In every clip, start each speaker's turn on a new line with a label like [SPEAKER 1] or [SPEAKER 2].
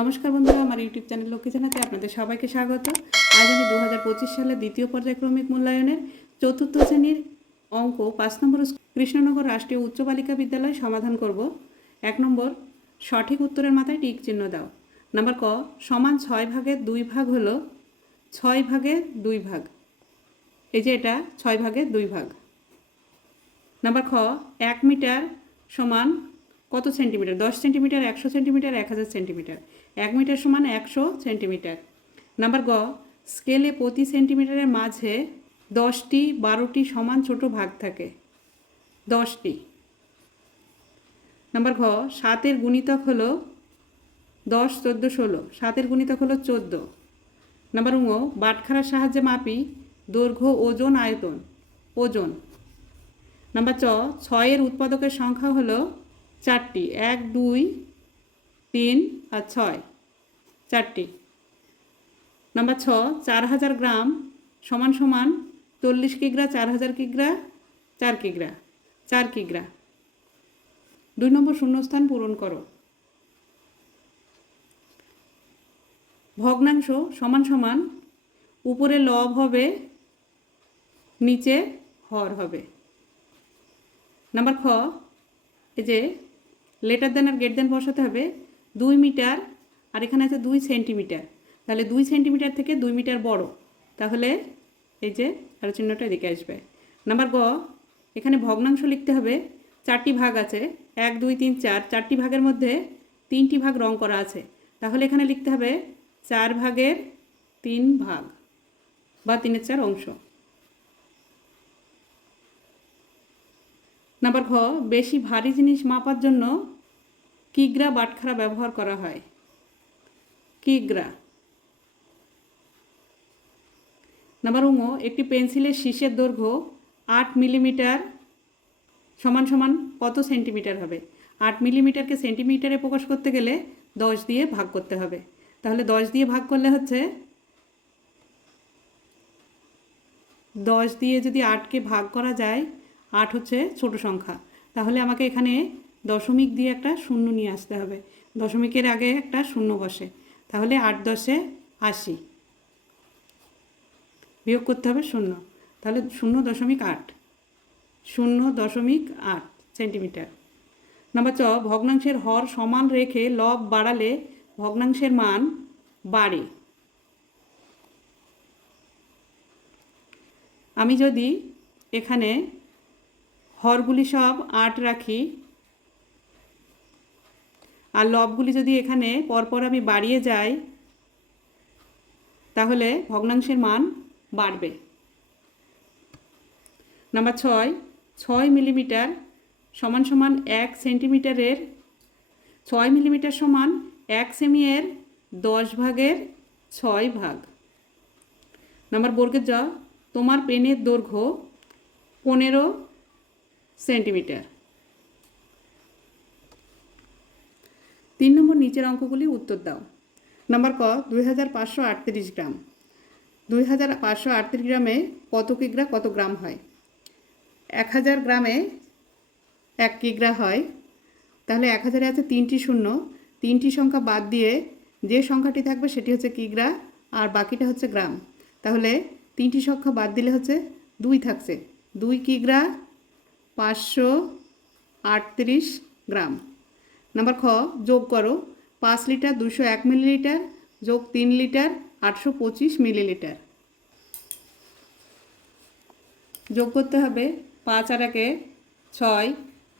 [SPEAKER 1] নমস্কার বন্ধুরা, আমার ইউটিউব চ্যানেল লক্ষ্মী জানাতে আপনাদের সবাইকে স্বাগত। আজ আমি দু হাজার সালের দ্বিতীয় পর্যায়ক্রমিক মূল্যায়নের চতুর্থ শ্রেণির অঙ্ক পাঁচ নম্বর কৃষ্ণনগর রাষ্ট্রীয় উচ্চ বালিকা বিদ্যালয় সমাধান করব। এক নম্বর, সঠিক উত্তরের মাথায় টিক চিহ্ন দাও। নাম্বার ক, সমান ছয় ভাগের দুই ভাগ হলো ছয় ভাগের দুই ভাগ। এই যে এটা, ছয় ভাগের দুই ভাগ। নাম্বার খ, এক মিটার সমান কত সেন্টিমিটার? দশ সেন্টিমিটার, একশো সেন্টিমিটার, এক হাজার সেন্টিমিটার। এক মিটার সমান একশো সেন্টিমিটার। নাম্বার গ, স্কেলে প্রতি সেন্টিমিটারের মাঝে দশটি, বারোটি সমান ছোট ভাগ থাকে। দশটি। নাম্বার ঘ, সাতের গুণিতক হলো দশ, চোদ্দ, ষোলো। সাতের গুণিতক হলো চোদ্দ। নাম্বার উঙ বাটখারার সাহায্যে মাপি দৈর্ঘ্য, ওজন, আয়তন। ওজন। নাম্বার চ, ছয়ের উৎপাদকের সংখ্যা হলো চারটি, এক, দুই, তিন আর ছয়। চারটি। নাম্বার ছ, চার হাজার গ্রাম সমান সমান চল্লিশ কিগ্রা, চার হাজার কিগ্রা, চার কিগ্রা চার কিগ্রা। দুই নম্বর শূন্যস্থান পূরণ করো। ভগ্নাংশ সমান সমান উপরে লব হবে, নিচে হর হবে। নাম্বার খ, এই যে লেটার দেন আর গেট দেন বসাতে হবে দুই মিটার, আর এখানে আছে দুই সেন্টিমিটার। তাহলে দুই সেন্টিমিটার থেকে দুই মিটার বড়। তাহলে এই যে আর চিহ্নটা এদিকে আসবে। নাম্বার গ, এখানে ভগ্নাংশ লিখতে হবে। চারটি ভাগ আছে। এক, দুই, তিন, চার। চারটি ভাগের মধ্যে তিনটি ভাগ রং করা আছে। তাহলে এখানে লিখতে হবে চার ভাগের তিন ভাগ বা তিনের চার অংশ। নাম্বার ঘ, বেশি ভারী জিনিস মাপার জন্য কিগ্রা বাটখারা ব্যবহার করা হয়। কিগ্রা। নাম্বার উঙ একটি পেন্সিলের শীর্ষের দৈর্ঘ্য আট মিলিমিটার সমান সমান কত সেন্টিমিটার হবে? আট মিলিমিটারকে সেন্টিমিটারে প্রকাশ করতে গেলে দশ দিয়ে ভাগ করতে হবে। তাহলে দশ দিয়ে ভাগ করলে হচ্ছে দশ দিয়ে যদি আটকে ভাগ করা যায় আট হচ্ছে ছোট সংখ্যা। তাহলে আমাকে এখানে দশমিক দিয়ে একটা শূন্য নিয়ে আসতে হবে। দশমিকের আগে একটা শূন্য বসে। তাহলে আট দশে আশি। বিয়োগ করতে হবে শূন্য। তাহলে শূন্য দশমিক আট। শূন্য দশমিক আট সেন্টিমিটার। নাম্বার চ ভগ্নাংশের হর সমান রেখে লব বাড়ালে ভগ্নাংশের মান বাড়ে। আমি যদি এখানে হরগুলি সব আট রাখি। আর লবগুলি যদি এখানে পরপর আমি বাড়িয়ে যাই, তাহলে ভগ্নাংশের মান বাড়বে। নাম্বার ছয় ছয় মিলিমিটার সমান সমান এক সেন্টিমিটারের, ছয় মিলিমিটার সমান এক সেমিয়ের দশ ভাগের ছয় ভাগ। নাম্বার বর্গের জ, তোমার পেনের দৈর্ঘ্য পনেরো সেন্টিমিটার। তিন নম্বর নিচের অঙ্কগুলি উত্তর দাও। নাম্বার ক, দুই হাজার পাঁচশো আটত্রিশ গ্রাম। দুই হাজার পাঁচশো আটত্রিশ গ্রামে কত কিগ্রা, কত গ্রাম হয়? এক হাজার গ্রামে এক কিগ্রা হয়। তাহলে এক হাজারে আছে তিনটি শূন্য। তিনটি সংখ্যা বাদ দিয়ে যে সংখ্যাটি থাকবে সেটি হচ্ছে কিগ্রা আর বাকিটা হচ্ছে গ্রাম। তাহলে তিনটি সংখ্যা বাদ দিলে হচ্ছে দুই থাকছে। দুই কিগ্রা পাঁচশো আটত্রিশ গ্রাম। নাম্বার খ, যোগ করো। পাঁচ লিটার দুশো এক মিলিলিটার, যোগ তিন লিটার আটশো পঁচিশ মিলিলিটার। যোগ করতে হবে পাঁচ আর একে ছয়।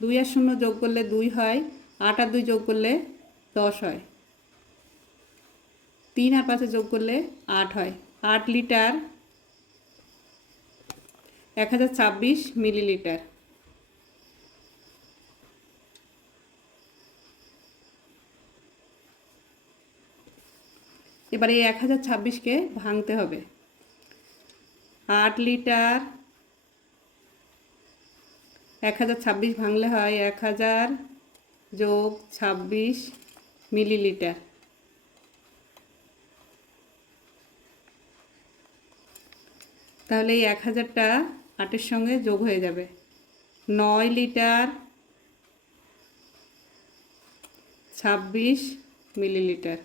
[SPEAKER 1] দুই আর শূন্য যোগ করলে দুই হয়। আট আর দুই যোগ করলে দশ হয়। তিন আর পাঁচে যোগ করলে আট হয়। আট লিটার এক হাজার ছাব্বিশ মিলিলিটার। এবার এই এক হাজার ছাব্বিশকে ভাঙতে হবে। আট লিটার এক হাজার ছাব্বিশ ভাঙলে হয় এক হাজার যোগ ছাব্বিশ মিলিলিটার। তাহলে এই এক হাজারটা আটের সঙ্গে যোগ হয়ে যাবে। নয় লিটার ছাব্বিশ মিলিলিটার।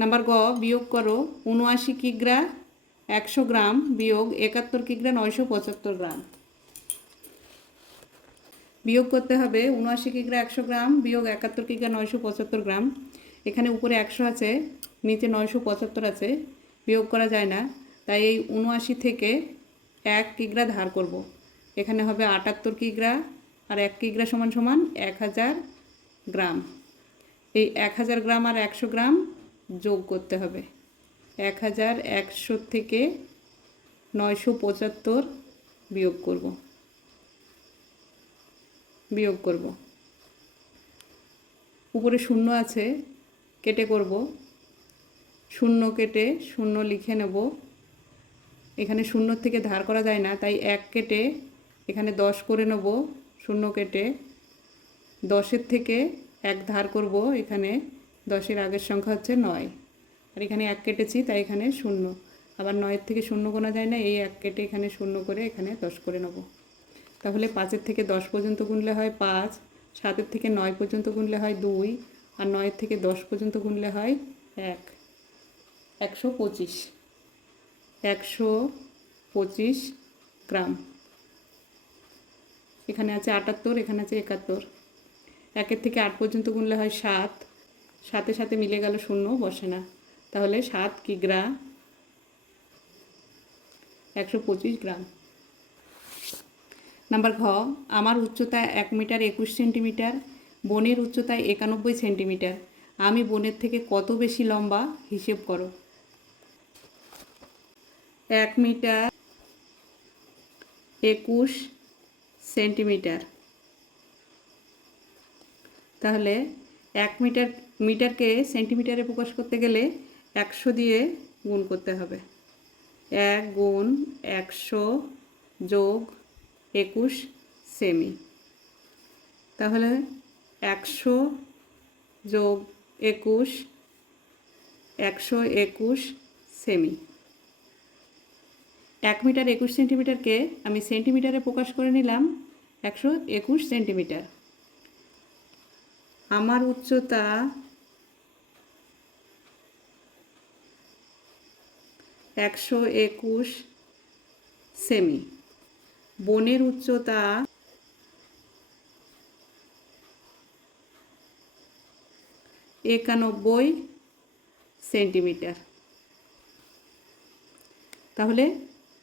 [SPEAKER 1] নাম্বার গ, বিয়োগ করো উনআশি কিগ্রা একশো গ্রাম বিয়োগ একাত্তর কিগ্রা নয়শো পঁচাত্তর গ্রাম। বিয়োগ করতে হবে উনআশি কিগ্রা একশো গ্রাম বিয়োগ একাত্তর কিগ্রা নয়শো পঁচাত্তর গ্রাম। এখানে উপরে একশো আছে, নিচে নয়শো পঁচাত্তর আছে, বিয়োগ করা যায় না। তাই এই উনআশি থেকে এক কিগ্রা ধার করব। এখানে হবে আটাত্তর কিগ্রা আর এক কিগ্রা সমান সমান এক হাজার গ্রাম। এই এক হাজার গ্রাম আর একশো গ্রাম যোগ করতে হবে। এক হাজার একশো থেকে নয়শো পঁচাত্তর বিয়োগ করব। বিয়োগ করব। উপরে শূন্য আছে, কেটে করব। শূন্য কেটে শূন্য লিখে নেব। এখানে শূন্য থেকে ধার করা যায় না, তাই এক কেটে এখানে দশ করে নেব। শূন্য কেটে দশের থেকে এক ধার করব। এখানে দশের আগের সংখ্যা হচ্ছে নয়। আর এখানে এক কেটেছি, তাই এখানে শূন্য। আবার নয়ের থেকে শূন্য গোনা যায় না, এই এক কেটে এখানে শূন্য করে এখানে দশ করে নেব। তাহলে পাঁচের থেকে দশ পর্যন্ত গুনলে হয় পাঁচ, সাতের থেকে নয় পর্যন্ত গুনলে হয় দুই, আর নয়ের থেকে দশ পর্যন্ত গুনলে হয় এক। একশো পঁচিশ। একশো পঁচিশ গ্রাম। এখানে আছে আটাত্তর, এখানে আছে একাত্তর। একের থেকে আট পর্যন্ত গুনলে হয় সাত সাথে সাথে মিলে গেল শূন্য, বসে না। তাহলে সাত কি কিগ্রা একশো পঁচিশ গ্রাম। নাম্বার ঘ, আমার উচ্চতা এক মিটার একুশ সেন্টিমিটার, বনের উচ্চতা একানব্বই সেন্টিমিটার। আমি বনের থেকে কত বেশি লম্বা? হিসেব করো। এক মিটার একুশ সেন্টিমিটার। তাহলে এক মিটার মিটারকে সেন্টিমিটারে প্রকাশ করতে গেলে একশো দিয়ে গুণ করতে হবে। এক গুণ একশো যোগ একুশ সেমি। তাহলে একশো যোগ একুশ, একশো একুশ সেমি। এক মিটার একুশ সেন্টিমিটারকে আমি সেন্টিমিটারে প্রকাশ করে নিলাম একশো একুশ সেন্টিমিটার। আমার উচ্চতা একশো একুশ সেমি। বনের উচ্চতা একানব্বই সেন্টিমিটার। তাহলে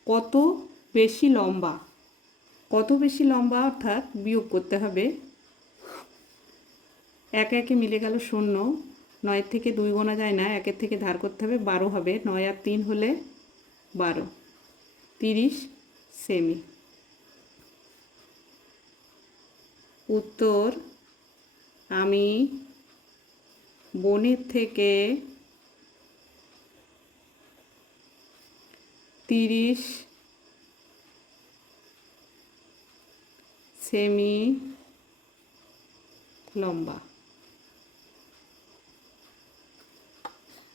[SPEAKER 1] কত বেশি লম্বা? কত বেশি লম্বা অর্থাৎ বিয়োগ করতে হবে? একে একে মিলে গেল শূন্য। নয়ের থেকে দুই গোনা যায় না, একের থেকে ধার করতে হবে বারো হবে, নয় আর তিন হলে বারো। তিরিশ সেমি। উত্তর, আমি বনের থেকে তিরিশ সেমি লম্বা।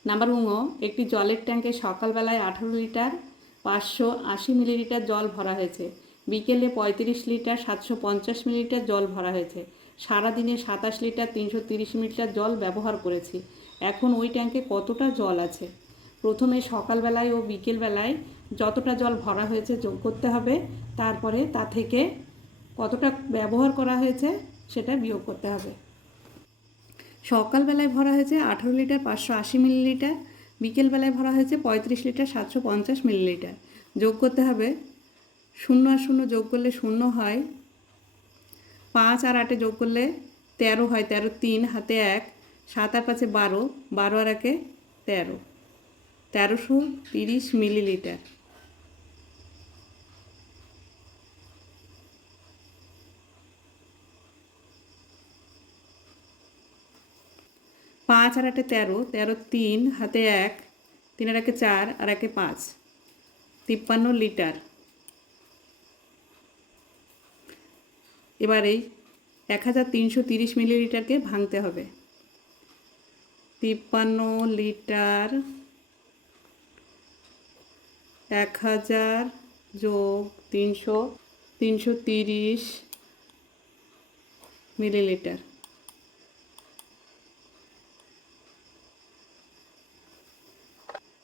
[SPEAKER 1] নাম্বার উঙো একটি জলের ট্যাঙ্কে সকালবেলায় আঠারো লিটার পাঁচশো আশি মিলিলিটার জল ভরা হয়েছে। বিকেলে পঁয়ত্রিশ লিটার সাতশো পঞ্চাশ মিলিলিটার জল ভরা হয়েছে। সারাদিনে সাতাশ লিটার তিনশো তিরিশ মিলিটার জল ব্যবহার করেছি। এখন ওই ট্যাঙ্কে কতটা জল আছে? প্রথমে সকালবেলায় ও বিকেলবেলায় যতটা জল ভরা হয়েছে যোগ করতে হবে, তারপরে তা থেকে কতটা ব্যবহার করা হয়েছে সেটা বিয়োগ করতে হবে। সকালবেলায় ভরা হয়েছে আঠারো লিটার পাঁচশো আশি মিলিলিটার, বিকেলবেলায় ভরা হয়েছে পঁয়ত্রিশ লিটার সাতশো পঞ্চাশ মিলিলিটার। যোগ করতে হবে শূন্য আর শূন্য যোগ করলে শূন্য হয়, পাঁচ আর আটে যোগ করলে তেরো হয়, তেরো তিন, হাতে এক, সাত আর পাঁচে বারো বারো আর একে তেরো। তেরোশো তিরিশ মিলিলিটার। পাঁচ আর একে তেরো তেরো তিন, হাতে এক, তিন আর একে চার আর একে পাঁচ। তিপ্পান্ন লিটার। এবার এই এক হাজার তিনশো তিরিশ মিলিলিটারকে ভাঙতে হবে। তিপ্পান্ন লিটার এক হাজার যোগ তিনশো তিনশো তিরিশ মিলিলিটার।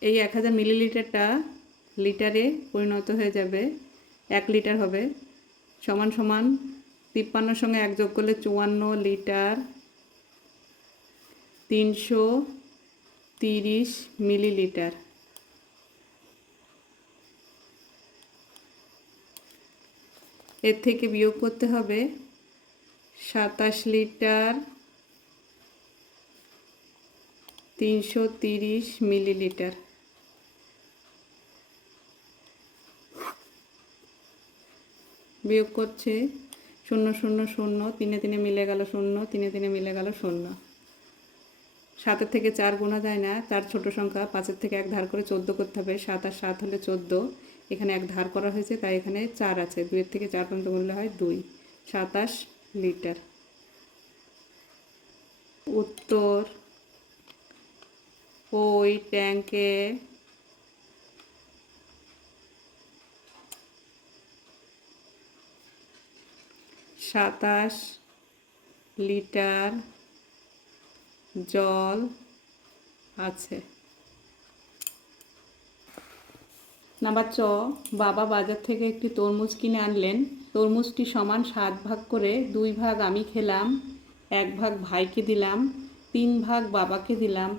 [SPEAKER 1] এই এক হাজার মিলিলিটারটা লিটারে পরিণত হয়ে যাবে, এক লিটার হবে। সমান সমান তিপ্পান্নর সঙ্গে এক যোগ করলে চুয়ান্ন লিটার তিনশো তিরিশ মিলিলিটার। এর থেকে বিয়োগ করতে হবে সাতাশ লিটার তিনশো তিরিশ মিলিলিটার। বিয়োগ করছে শূন্য শূন্য শূন্য, তিনে তিনে মিলে গেল শূন্য, তিনে তিনে মিলে গেল শূন্য। সাতের থেকে চার গোনা যায় না চার ছোট সংখ্যা পাঁচের থেকে এক ধার করে চোদ্দ করতে হবে। সাত আর সাত হলে চোদ্দ, এখানে এক ধার করা হয়েছে, তাই এখানে চার আছে। দুইয়ের থেকে চার পর্যন্ত করলে হয় দুই। সাতাশ লিটার। উত্তর, ওই ট্যাঙ্কে সাতাশ লিটার জল আছে। নাম্বার চ বাবা বাজার থেকে একটি তরমুজ কিনে আনলেন। তরমুজটি সমান সাত ভাগ করে দুই ভাগ আমি খেলাম, এক ভাগ ভাইকে দিলাম, তিন ভাগ বাবাকে দিলাম।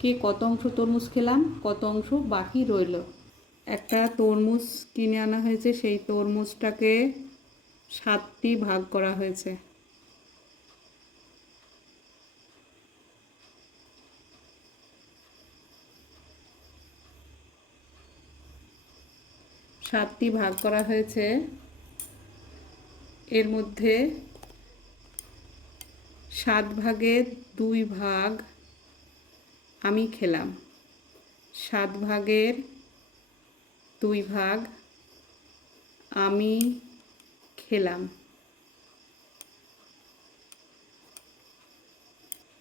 [SPEAKER 1] কে কত অংশ তরমুজ খেলাম, কত অংশ বাকি রইল? একটা তরমুজ কিনে আনা হয়েছে, সেই তরমুজটাকে সাতটি ভাগ করা হয়েছে। সাতটি ভাগ করা হয়েছে। এর মধ্যে সাত ভাগের দুই ভাগ আমি খেলাম। সাত ভাগের দুই ভাগ আমি খেলাম।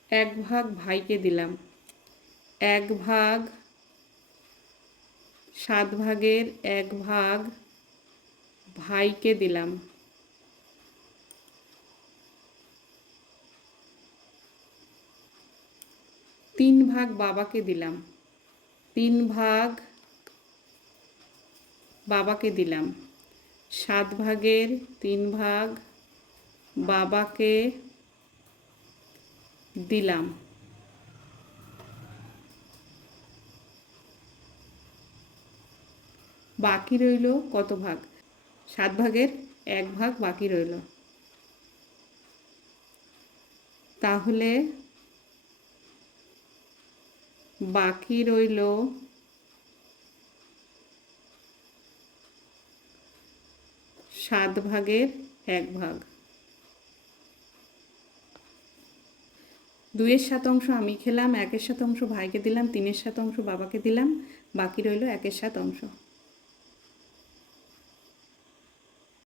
[SPEAKER 1] এক ভাগ ভাইকে দিলাম। এক ভাগ, সাত ভাগের এক ভাগ ভাইকে দিলাম। তিন ভাগ বাবাকে দিলাম। তিন ভাগ বাবাকে দিলাম। সাত ভাগের তিন ভাগ বাবাকে দিলাম। বাকি রইল কত ভাগ? সাত ভাগের এক ভাগ বাকি রইল। তাহলে বাকি রইল সাত ভাগের এক ভাগ। দুইয়ের শতাংশ আমি খেলাম, একের শতাংশ ভাইকে দিলাম, তিনের শতাংশ বাবাকে দিলাম, বাকি রইল একের শতাংশ